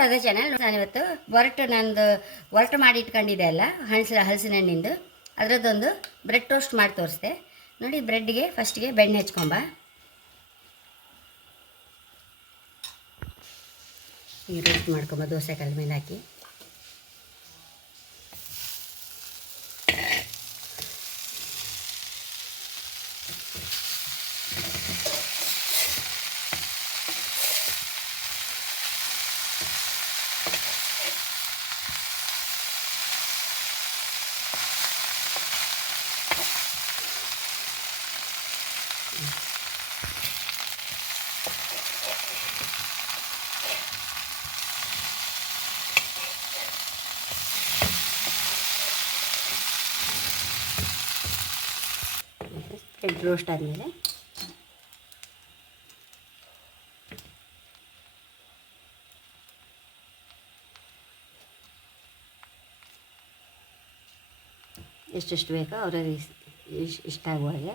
Radha channel. ನಾನಿವತ್ತು ಒರಟು ಮಾಡಿ ಇಟ್ಕೊಂಡಿದ್ದೆ ಅಲ್ಲ ಹಲಸಿನ ಹಣ್ಣಿಂದು ಅದರದ್ದೊಂದು ಬ್ರೆಡ್ ಟೋಸ್ಟ್ ಮಾಡಿ ತೋರಿಸ್ದೆ ನೋಡಿ. ಬ್ರೆಡ್ಗೆ ಫಸ್ಟಿಗೆ ಬೆಣ್ಣೆ ಹಚ್ಕೊಂಬ. ಈಗ ರೋಸ್ಟ್ ಮಾಡ್ಕೊಂಬ ದೋಸೆ ಕಲ್ ಮೇಲೆ ಹಾಕಿ. ಬ್ರೆಡ್ ರೋಸ್ಟ್ ಆದಮೇಲೆ ಎಷ್ಟೆಷ್ಟು ಬೇಕೋ ಅವ್ರಿಗೆ ಇಷ್ಟ ಆಗುವ ಹಾಗೆ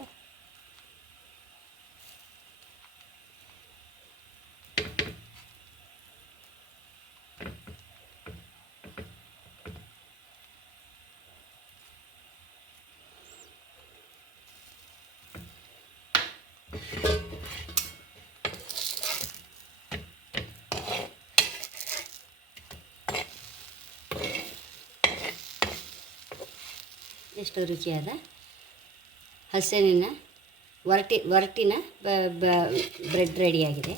ಎಷ್ಟು ರುಚಿಯಾದ ಹಲಸಿನ ಒರಟಿನ ಬ್ರೆಡ್ ರೆಡಿಯಾಗಿದೆ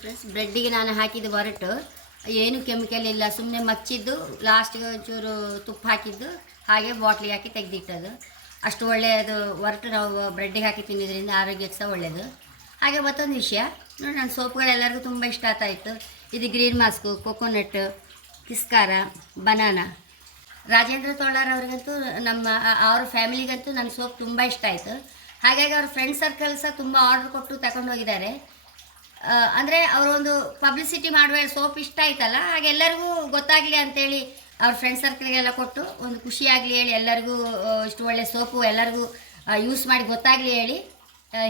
ಫ್ರೆಂಡ್ಸ್. ಬ್ರೆಡ್ಡಿಗೆ ನಾನು ಹಾಕಿದ್ದು ಒರಟು ಏನು ಕೆಮಿಕಲ್ ಇಲ್ಲ, ಸುಮ್ಮನೆ ಮಚ್ಚಿದ್ದು ಲಾಸ್ಟಿಗೆ ಒಂಚೂರು ತುಪ್ಪ ಹಾಕಿದ್ದು ಹಾಗೆ ಬಾಟ್ಲಿಗೆ ಹಾಕಿ ತೆಗೆದಿಟ್ಟದು. ಅಷ್ಟು ಒಳ್ಳೆಯದು ಒರಟು ನಾವು ಬ್ರೆಡ್ಡಿಗೆ ಹಾಕಿ ತಿನ್ನೋದ್ರಿಂದ ಆರೋಗ್ಯಕ್ಕೆ ಸಹ ಒಳ್ಳೆಯದು. ಹಾಗೆ ಮತ್ತೊಂದು ವಿಷಯ ನೋಡಿ, ನನ್ನ ಸೋಪ್ಗಳೆಲ್ಲರಿಗೂ ತುಂಬ ಇಷ್ಟ ಆಗ್ತಾಯಿತ್ತು. ಇದು ಗ್ರೀನ್ ಮಾಸ್ಕು, ಕೊಕೊನಟ್, ಕಿಸ್ಕಾರ, ಬನಾನಾ. ರಾಜೇಂದ್ರ ತೋಳಾರ್ ಅವ್ರಿಗಂತೂ ಅವ್ರ ಫ್ಯಾಮಿಲಿಗಂತೂ ನನ್ನ ಸೋಪ್ ತುಂಬ ಇಷ್ಟ ಆಯಿತು. ಹಾಗಾಗಿ ಅವ್ರ ಫ್ರೆಂಡ್ ಸರ್ಕಲ್ ಸಹ ತುಂಬ ಆರ್ಡ್ರ್ ಕೊಟ್ಟು ತಗೊಂಡು ಹೋಗಿದ್ದಾರೆ. ಅಂದರೆ ಅವರೊಂದು ಪಬ್ಲಿಸಿಟಿ ಮಾಡುವ ಸೋಪ್ ಇಷ್ಟ ಆಯ್ತಲ್ಲ, ಹಾಗೆ ಎಲ್ಲರಿಗೂ ಗೊತ್ತಾಗಲಿ ಅಂತೇಳಿ ಅವ್ರ ಫ್ರೆಂಡ್ ಸರ್ಕಲ್ಗೆಲ್ಲ ಕೊಟ್ಟು ಒಂದು ಖುಷಿಯಾಗಲಿ ಹೇಳಿ ಎಲ್ಲರಿಗೂ ಇಷ್ಟು ಒಳ್ಳೆ ಸೋಪು ಎಲ್ಲರಿಗೂ ಯೂಸ್ ಮಾಡಿ ಗೊತ್ತಾಗಲಿ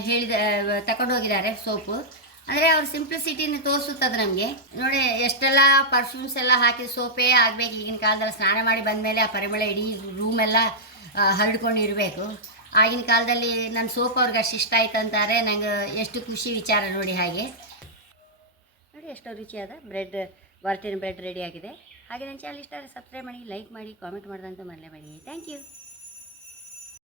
ಹೇಳಿ ತಗೊಂಡು ಹೋಗಿದ್ದಾರೆ ಸೋಪು. ಅಂದರೆ ಅವ್ರ ಸಿಂಪ್ಲಿಸಿಟಿನ ತೋರಿಸುತ್ತದೆ ನಮಗೆ. ನೋಡಿ, ಎಷ್ಟೆಲ್ಲ ಪರ್ಫ್ಯೂಮ್ಸ್ ಎಲ್ಲ ಹಾಕಿ ಸೋಪೇ ಆಗಬೇಕು ಈಗಿನ ಕಾಲದಲ್ಲಿ. ಸ್ನಾನ ಮಾಡಿ ಬಂದಮೇಲೆ ಆ ಪರಿಮಳ ಇಡೀ ರೂಮೆಲ್ಲ ಹರಡ್ಕೊಂಡು ಇರಬೇಕು. ಆಗಿನ ಕಾಲದಲ್ಲಿ ನನ್ನ ಸೋಪ್ ಅವ್ರಿಗೆ ಅಷ್ಟು ಇಷ್ಟ ಆಯ್ತು ಅಂತಾರೆ. ನಂಗೆ ಎಷ್ಟು ಖುಷಿ ವಿಚಾರ ನೋಡಿ. ಹಾಗೆ ನೋಡಿ, ಎಷ್ಟೋ ರುಚಿಯಾದ ಒರಟಿನ ಬ್ರೆಡ್ ರೆಡಿಯಾಗಿದೆ. ಹಾಗೆ ನನ್ನ ಚಾನಲ್ ಇಷ್ಟ ಆದರೆ ಸಬ್ಸ್ಕ್ರೈಬ್ ಮಾಡಿ, ಲೈಕ್ ಮಾಡಿ, ಕಾಮೆಂಟ್ ಮಾಡೋದಂತೂ ಮರೆಯಬೇಡಿ. Thank you.